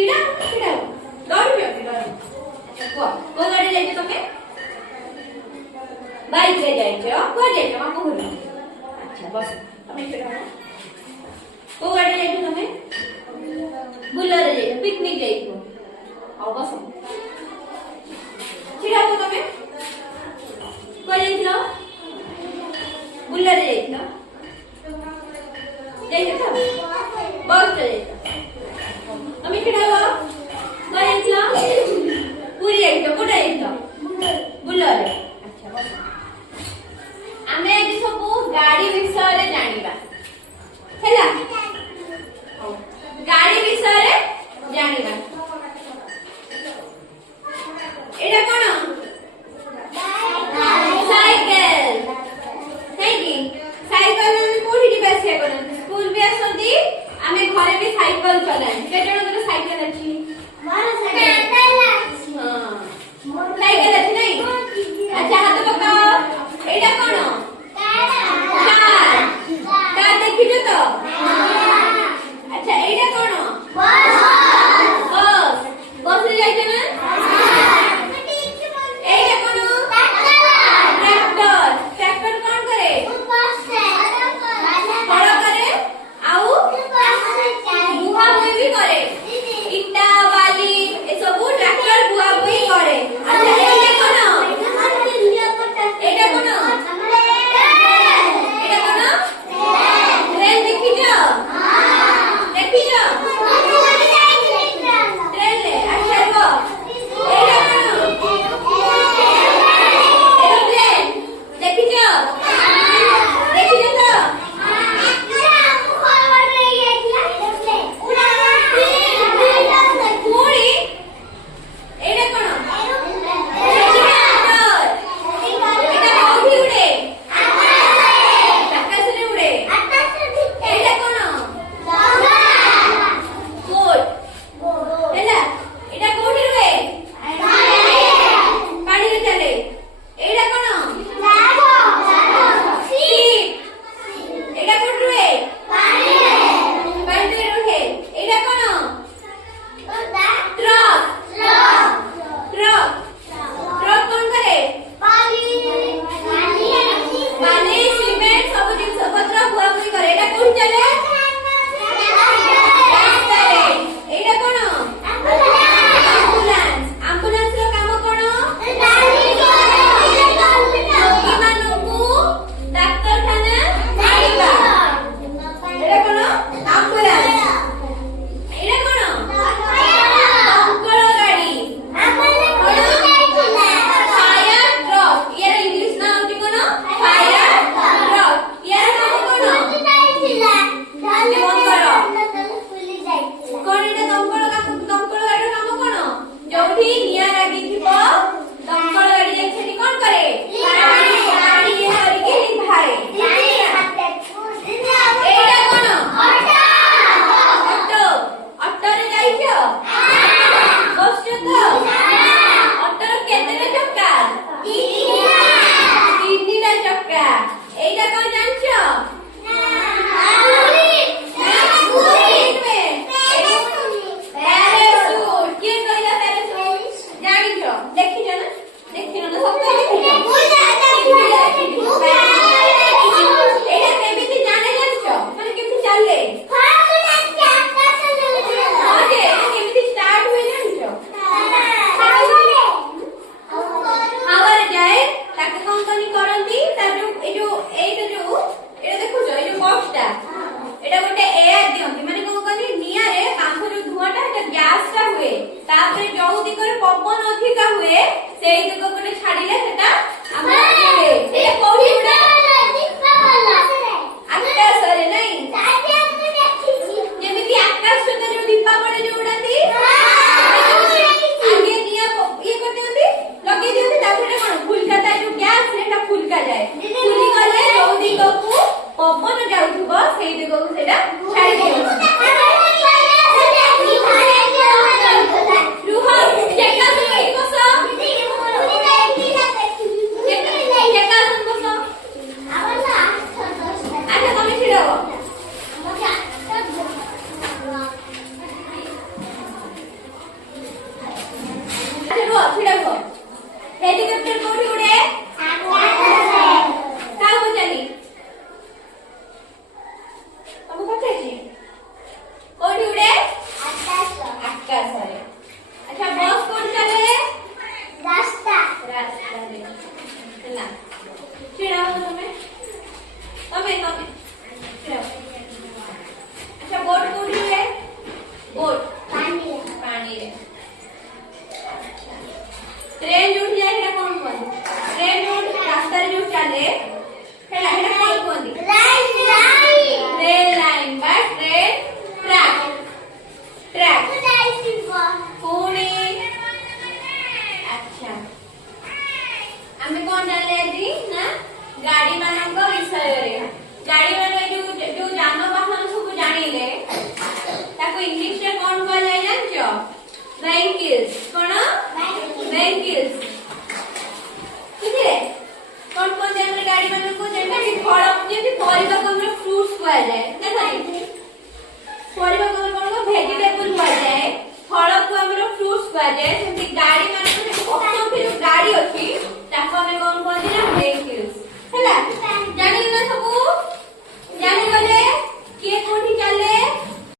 ଛିଡ଼ା ଛିଡ଼ା ଡରିବ କି ଡର? ଆଚ୍ଛା କୁହ କୋଉ ଗାଡ଼ି ଯାଇଛ ତମେ? ବାଇକ୍ ରେ ଯାଇଛ? କୁଆଡ଼େ ଯାଇଛ? ମାମୁଁ ଘର। ଆଚ୍ଛା ବସ ତମେ ଛିଡ଼ା ହୁଅ। କୋଉ ଗାଡ଼ି ଯାଇଛ ତମେ? ବୁଲରେ ଯାଇଛ, ପିକନିକ ଯାଇଥିବ। ହଉ ବସ ଛିଡ଼ା ହୁଅ ତମେ। କୁଆଡ଼େ ଯାଇଥିଲ? ବୁଲରେ ଯାଇଥିଲ? ଯାଇଛ ତ? ବସରେ ଯାଇଛ? ତମେ ଛିଡ଼ା ହୁଅ। କୁଆଡ଼େ ଯାଇଥିଲ? ପୁରୀ ଯାଇଥିଲ? କୋଉଟା ଯାଇଥିଲ? ବୁଲରେ। ଆଚ୍ଛା ବସ। ଆମେ ଆଜି ସବୁ ଗାଡ଼ି ବିଷୟରେ ଜାଣିବା ହେଲା। ଗାଡ଼ି ବିଷୟରେ ଜାଣିବା। ଏଇଟା କଣ? ସାଇକେଲ। କାହିଁକି ସାଇକେଲ ଆମେ କୋଉଠି ଯିବା ଆସିବା କରନ୍ତି? ସ୍କୁଲ ବି ଆସନ୍ତି, ଆମେ ଘରେ ବି ସାଇକେଲ ଚଲାନ୍ତି। କେତେ ଜଣଙ୍କର ସାଇକେଲ ଅଛି? ସାଇକେଲ ଅଛି ନାଇଁ? ଆଚ୍ଛା ହାତ ପକାଅ। ଏଇଟା କଣ? କାର ଦେଖିଛ ତ? ଆଚ୍ଛା ଏଇଟା କଣ? ବସ୍। ବସରେ ଯାଇଛ ନା? ଏଇଟା କଣ? ଟ୍ରାକ୍ଟର। ଟ୍ରାକ୍ଟର କଣ କରେ? ହଳ କରେ ଆଉ ବୁହାବୁହି ବି କରେ। ଇଟା ବାଲି ଏସବୁ ଟ୍ରାକ୍ଟର ବୁହାବୁହି କରେ। ଆଚ୍ଛା ଏଇଟା କଣ? ଏଇଟା କଣ? ଏଇଟା କଣ? ଟ୍ରେନ ଦେଖିଛ? ଦେଖିଛ? ଟ୍ରେନରେ। ଆଚ୍ଛା ରୁହ। ଏଇଟା କଣ? ଏରୋପ୍ଲେନ। ଦେଖିଛ? ଦେଖିଛ ତ? ପୁଣି ଏଇଟା କଣ? ହେଲିକପ୍ଟର। ଏଇଟା କୋଉଠି ଉଡେ? ଆକାଶରେ ଉଡେ। ଏଇଟା କଣ? ବୋଟ୍। ହେଲା। ଏଇଟା କୋଉଠି ରୁହେ? ପାଣିରେ ଚାଲେ। ଏଇଟା କଣ? ଶିପ୍। ଏଇଟା କୋଉଠି ରୁହେ? ପାଣିରେ ରୁହେ। ଏଇଟା କଣ? ଟ୍ରକ୍। ଟ୍ରକ୍। ଟ୍ରକ୍ କଣ କରେ? ବାଲି ସିମେଣ୍ଟ ସବୁ ଜିନିଷ ପତ୍ର ବୁହାବୁହି କରେ। ଏଇଟା କୋଉଠି ଚାଲେ? ରାସ୍ତାରେ। ଏଇଟା କଣ? ଆମ୍ବୁଲାନ୍ସ। ଆମ୍ବୁଲାନ୍ସ ର କାମ କଣ? ରୋଗୀମାନଙ୍କୁ ଡାକ୍ତରଖାନା ଆଣିବା। ଏଇଟା କଣ? ଆମ୍ବୁଲାନ୍ସ। ଏଇଟା କଣ? ଦମକଳ ଗାଡି। Fire truck. ୟାର ଇଂଲିଶ ନାଁ ହଉଛି କଣ? Fire truck. ୟାର କାମ କଣ? କଣ ଏଇଟା ଦମକଳ ଗାଡିର କାମ କଣ? ଯୋଉଠି ନିଆଁ ଲାଗିଥିବ ଦମକଳ ଗାଡି ଯାଇ ସେଠି କଣ କରେ? ପାଣି ଧରିକି ଲିଭାଏ। ଏଇଟା କଣ? ଅଟୋ। ଅଟୋରେ ଯାଇଛ? ବସିଛ ତ? ଅଟୋର କେତେଟା ଚକା? ତିନିଟା ଚକା। ଏଇଟା କଣ ଜାଣିଛ? ପ୍ୟାରାସୁଟ୍। କିଏ କହିଲା ପ୍ୟାରାସୁଟ୍? ଜାଣିଛ? ଦେଖିଛ ନା? ଦେଖିନ ନା? ସତରେ ଦେଖିଛ? ଏଇଟା କେମିତି ଜାଣେ ଜାଣିଛ? ମାନେ କେମିତି ଚାଲେ? ହଁ ଯେ କେମିତି ଷ୍ଟାର୍ଟ ହୁଏ ଜାଣିଛ? ହାୱାରେ ଯାଏ। ତାକୁ କଣ କରନ୍ତି? ତାର ଏଇଟା ଦେଖୁଛ? ଏଇ ଯୋଉ ବକ୍ସଟା ଏଇଟା ଗୋଟେ ଏୟାର ଦିଅନ୍ତି। ମାନେ କଣ କହନ୍ତି? ନିଆଁରେ କାଠ ଯୋଉ ଧୂଆଁଟା ଏଟା ଗ୍ୟାସ ଟା ହୁଏ। ତାପରେ ଯୋଉ ଦିଗରେ ପବନ ଅଧିକା ହୁଏ ସେଇ ଦିଗ ଗୋଟେ ଛାଡିଲେ ସେଟା ଆମର ଉଡେ। ଏଇଟା କୋଉଠି ଉଡେ? ଆକାଶରେ ନାଇଁ? ଯେମିତି ଆକାଶ ଛତା ଯୋଉ ଦୀପା ପଡେ ଯୋଉ ଉଡାନ୍ତି ଆଗେ ନିଆଁ ଇଏ କରିଦିଅନ୍ତି, ଲଗେଇ ଦିଅନ୍ତି, ତାପରେ କଣ ଫୁଲକା ତା ଯୋଉ ଗ୍ୟାସ ସେଟା ଫୁଲକା ଯାଏ। ଫୁଲି ଗଲେ ଯୋଉ ଦିଗକୁ ପବନ ଯାଉଥିବ ସେଇ ଦିଗକୁ ସେଟା ଛାଡି ଦିଅନ୍ତି। ରୁହ ଚେକା ଏଇଠି ବସ। ଚେକା ବସ। ଛିଡ଼ା ହୁଅ। ହେଲିକପ୍ଟର କୋଉଠି ଉଡେ? କାହାକୁ ପଚାରିଲି? ତମକୁ ପଚାରିଛି? କୋଉଠି ଉଡେ? ଆକାଶରେ। ଆଚ୍ଛା ବସ୍ କୋଉଠି ଚାଲେ? ରାସ୍ତାରେ। ହେଲା ଛିଡ଼ା ହୁଅ ତମେ ଛିଡ଼ା ହୁଅ। ଆଚ୍ଛା ବୋଟ କୋଉଠି ଉଡେ? ବୋଟ ପାଣିରେ। ट्रेन जोठी जाए हेटा कोन कोन? ट्रेन जो रास्ता रे जो चले हेला हेटा कोन कोन? रेल लाइन बा ट्रेन ट्रैक पुणी। अच्छा हमें कोन जाने जी ना गाड़ी मानक विषय रे। गाड़ी माने जो जानवाहन सब जानिले ताको इंग्लिश रे कोन कहल जाय जानछो? व्हीकल्स। कोन? व्हीकल्स। बुझिले कोन कोन जे हमरे गाड़ी मानक को जेटा कि फल जेति परिबा को हमरे फ्रूट्स कहल जाय ना सरी परिबा को कोन को वेजिटेबल कहल जाय फल को हमरे फ्रूट्स कहल जाय सेमति गाड़ी मानक